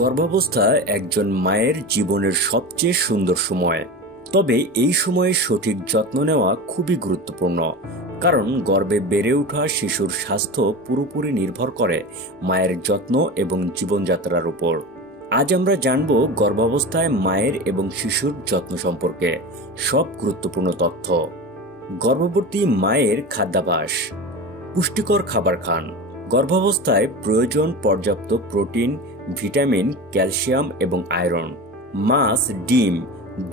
গর্ভাবস্থা একজন মায়ের জীবনের সবচেয়ে সুন্দর সময়। তবে এই সময়ে সঠিক যত্ন নেওয়া খুবই গুরুত্বপূর্ণ, কারণ গর্ভে বেড়ে ওঠা শিশুর স্বাস্থ্য পুরোপুরি নির্ভর করে মায়ের যত্ন এবং জীবনযাত্রার উপর। আজ আমরা জানব গর্ভাবস্থায় মায়ের এবং শিশুর যত্ন সম্পর্কে সব গুরুত্বপূর্ণ তথ্য। গর্ভবতী মায়ের খাদ্যাভ্যাস। পুষ্টিকর খাবার খান। গর্ভাবস্থায় প্রয়োজন পর্যাপ্ত প্রোটিন, ভিটামিন, ক্যালসিয়াম এবং আয়রন। মাছ, ডিম,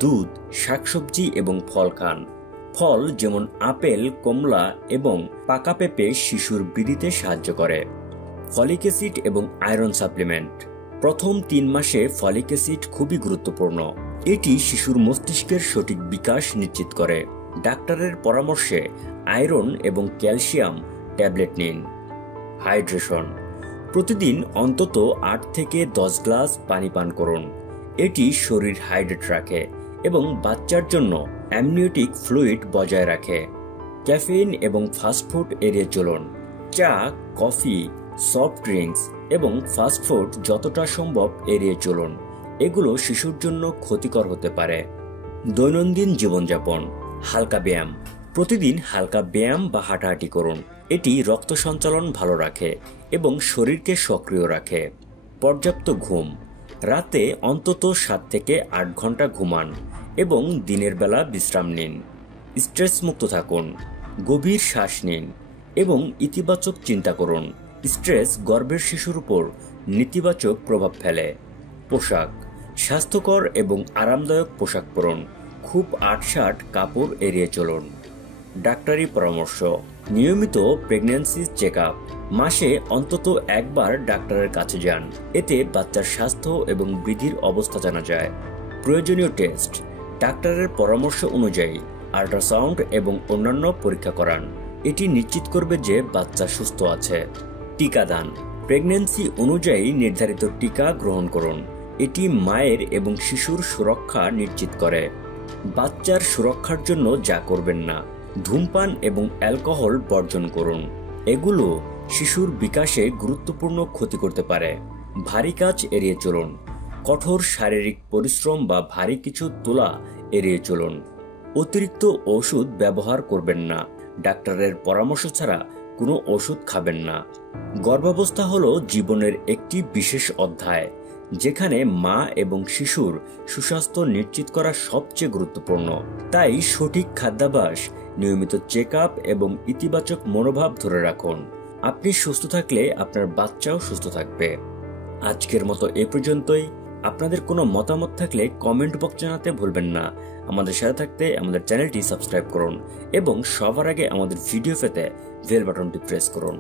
দুধ, শাকসবজি এবং ফল খান। ফল যেমন আপেল, কমলা এবং পাকা পেঁপে শিশুর বৃদ্ধিতে সাহায্য করে। ফলিক অ্যাসিড এবং আয়রন সাপ্লিমেন্ট। প্রথম 3 মাসে ফলিক অ্যাসিড খুবই গুরুত্বপূর্ণ। এটি শিশুর মস্তিষ্কের সঠিক বিকাশ নিশ্চিত করে। ডাক্তারের পরামর্শে আয়রন এবং ক্যালসিয়াম ট্যাবলেট নিন। হাইড্রেশন। প্রতিদিন অন্তত 8 থেকে 10 গ্লাস পানি পান করুন। এটি শরীর হাইড্রেট রাখে এবং বাচ্চার জন্য অ্যামনিওটিক ফ্লুইড বজায় রাখে। ক্যাফেইন এবং ফাস্টফুড এড়িয়ে চলুন। চা, কফি, সফট ড্রিঙ্কস এবং ফাস্টফুড যতটা সম্ভব এড়িয়ে চলুন। এগুলো শিশুর জন্য ক্ষতিকর হতে পারে। দৈনন্দিন জীবনযাপন। হালকা ব্যায়াম। প্রতিদিন হালকা ব্যায়াম বা হাঁটাহাঁটি করুন। এটি রক্ত সঞ্চালন ভালো রাখে এবং শরীরকে সক্রিয় রাখে। পর্যাপ্ত ঘুম। রাতে অন্তত 7 থেকে 8 ঘন্টা ঘুমান এবং দিনের বেলা বিশ্রাম নিন। স্ট্রেস মুক্ত থাকুন। গভীর শ্বাস নিন এবং ইতিবাচক চিন্তা করুন। স্ট্রেস গর্ভের শিশুর উপর নেতিবাচক প্রভাব ফেলে। পোশাক। স্বাস্থ্যকর এবং আরামদায়ক পোশাক পরুন। খুব আঁটসাঁট কাপড় এড়িয়ে চলুন। ডাক্তারি পরামর্শ। নিয়মিত প্রেগন্যান্সি চেকআপ। মাসে অন্তত একবার ডাক্তারের কাছে যান। এতে বাচ্চার স্বাস্থ্য এবং বৃদ্ধির অবস্থা জানা যায়। প্রয়োজনীয় টেস্ট। ডাক্তারের পরামর্শ অনুযায়ী আল্ট্রাসাউন্ড এবং অন্যান্য পরীক্ষা করান। এটি নিশ্চিত করবে যে বাচ্চা সুস্থ আছে। টিকাদান। প্রেগন্যান্সি অনুযায়ী নির্ধারিত টিকা গ্রহণ করুন। এটি মায়ের এবং শিশুর সুরক্ষা নিশ্চিত করে। বাচ্চার সুরক্ষার জন্য যা করবেন না। ধূমপান এবং অ্যালকোহল বর্জন করুন। এগুলো শিশুর বিকাশে গুরুত্বপূর্ণ ক্ষতি করতে পারে। ভারী কাজ এড়িয়ে চলুন। কঠোর শারীরিক পরিশ্রম বা ভারী কিছু তোলা এড়িয়ে চলুন। অতিরিক্ত ওষুধ ব্যবহার করবেন না। ডাক্তারের পরামর্শ ছাড়া কোনো ওষুধ খাবেন না। গর্ভাবস্থা হলো জীবনের একটি বিশেষ অধ্যায়, যেখানে মা এবং শিশুর সুস্বাস্থ্য নিশ্চিত করা সবচেয়ে গুরুত্বপূর্ণ। তাই সঠিক খাদ্যাভ্যাস, নিয়মিত চেকআপ এবং ইতিবাচক মনোভাব ধরে রাখুন। আপনি সুস্থ থাকলে আপনার বাচ্চাও সুস্থ থাকবে। আজকের মতো এ পর্যন্তই। আপনাদের কোনো মতামত থাকলে কমেন্ট বক্স জানাতে ভুলবেন না। আমাদের সাথে থাকতে আমাদের চ্যানেলটি সাবস্ক্রাইব করুন এবং সবার আগে আমাদের ভিডিও পেতে বেল বাটনটি প্রেস করুন।